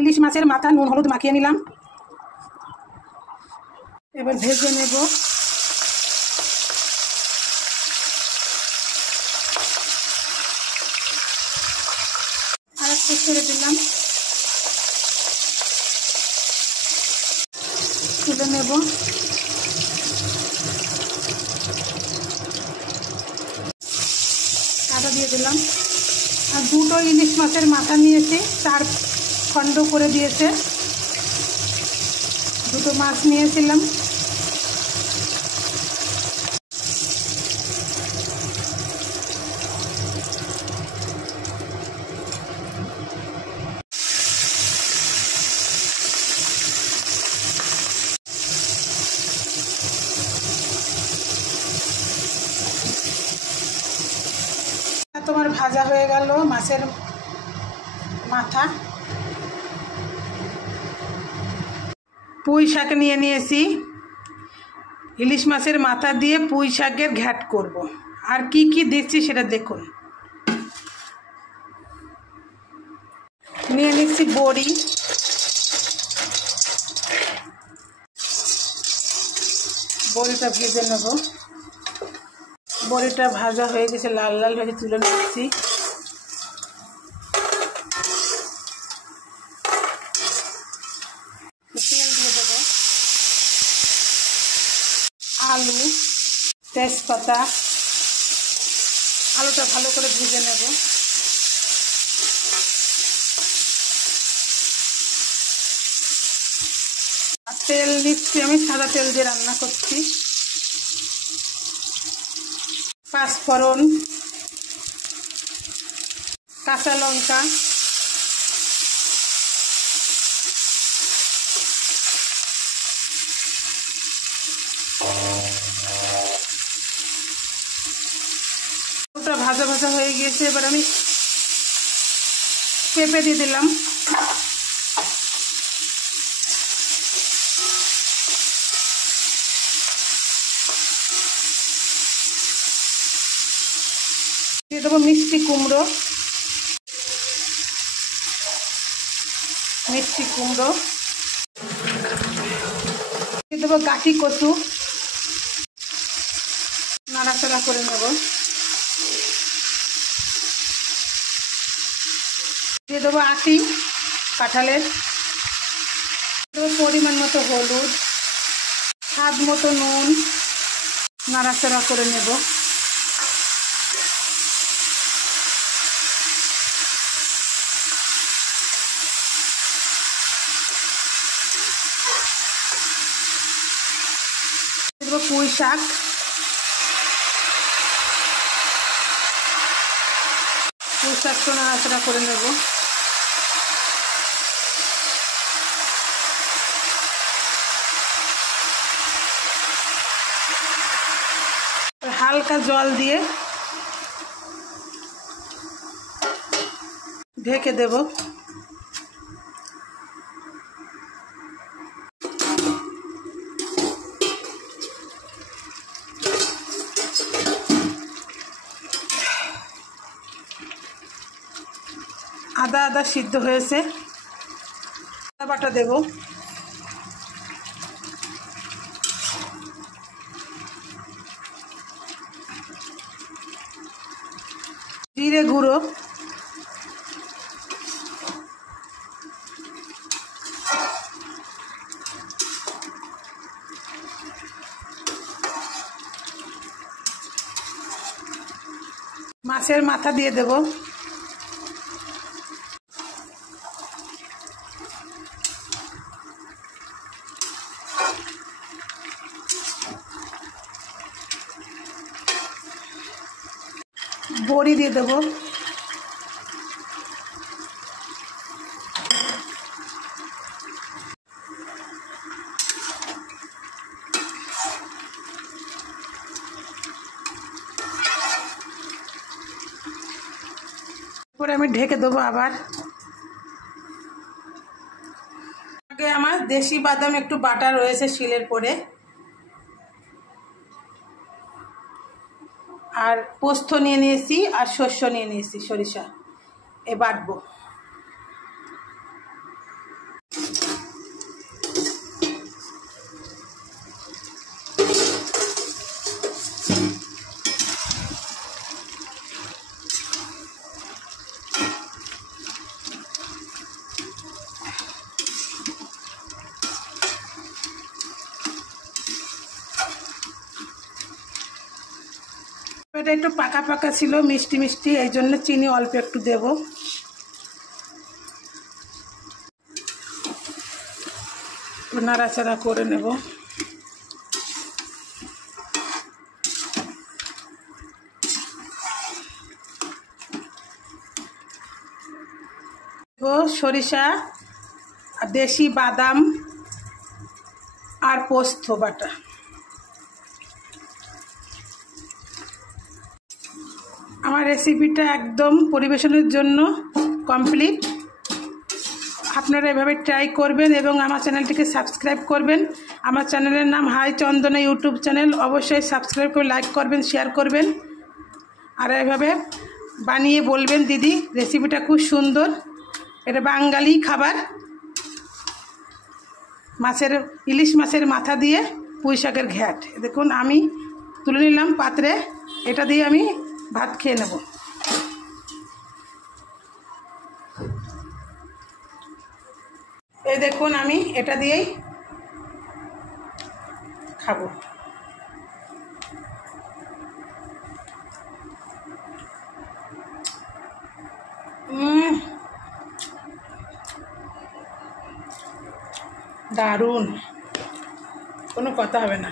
ইলিশ মাছের মাথা নুন হলুদ মাখিয়ে নিলাম। এবার ভেজে নেব। আর একটু ছেড়ে দিলাম, তুলে নেব। আদা দিয়ে দিলাম। আর দুটো ইলিশ মাছের মাথা নিয়েছি, 4 খণ্ড করে দিয়েছে। দুটো মাছ নিয়েছিলাম। তোমার ভাজা হয়ে গেল মাছের মাথা। পুঁই শাক নিয়ে নিয়েছি। ইলিশ মাছের মাথা দিয়ে পুঁই শাকের ঘ্যাট করব। আর কি কি দিচ্ছি সেটা দেখুন। নিয়ে নিচ্ছি বড়ি, বড়িটা ভেজে নেব। বড়িটা ভাজা হয়ে গেছে, লাল লাল হয়ে তুলে নিচ্ছি। তেল দিয়ে দেবো, আলু, তেজপাতা। আলুটা ভালো করে ভেজে নেব। আর তেল নিচ্ছি, আমি সাদা তেল দিয়ে রান্না করছি। পাঁচফোড়ন, কাঁচা লঙ্কা, ওটা ভাজা ভাজা হয়ে গিয়েছে। এবার আমি পেঁপে দিয়ে দিলাম। দিয়ে দেবো মিষ্টি কুমড়ো, দিয়ে দেবো গাঠি কচু। নাড়াচাড়া করে নেব। দিয়ে দেবো আটি কাঁঠালের। দেবো পরিমাণ মতো হলুদ, স্বাদ মতো নুন। নাড়াচাড়া করে নেব। দেবো পুঁই শাক, পুঁই শাকটা নাড়াচাড়া করে নেব। হালকা জল দিয়ে ঢেকে দেব। আদা সিদ্ধ হয়েছে, আদা বাটা দেব। জিরে গুঁড়ো, মাছের মাথা দিয়ে দেব। বড়ি দিয়ে দেব। পরে আমি ঢেকে দেবো আবার। আগে আমার দেশি বাদাম একটু বাটা রয়েছে শিলের পরে, আর পোস্ত নিয়ে নিয়েছি, আর শস্য নিয়ে নিয়েছি, সরিষা। এ বাটবো। এটা একটু পাকা পাকা ছিল, মিষ্টি মিষ্টি, এই জন্য চিনি অল্প একটু দেব। নাড়াচাড়া করে নেব। সরিষা, দেশি বাদাম আর পোস্ত বাটা। আমার রেসিপিটা একদম পরিবেশনের জন্য কমপ্লিট। আপনারা এভাবে ট্রাই করবেন এবং আমার চ্যানেলটিকে সাবস্ক্রাইব করবেন। আমার চ্যানেলের নাম হাই চন্দনা ইউটিউব চ্যানেল। অবশ্যই সাবস্ক্রাইব করে লাইক করবেন, শেয়ার করবেন। আর এভাবে বানিয়ে বলবেন দিদি রেসিপিটা খুব সুন্দর। এটা বাঙালি খাবার। ইলিশ মাছের মাথা দিয়ে পুঁই শাকের ঘ্যাট। দেখুন আমি তুলে নিলাম পাত্রে, এটা দিয়ে আমি ভাত খেয়ে নেব। এই দেখুন আমি এটা দিয়েই খাবো। দারুণ, কোনো কথা হবে না।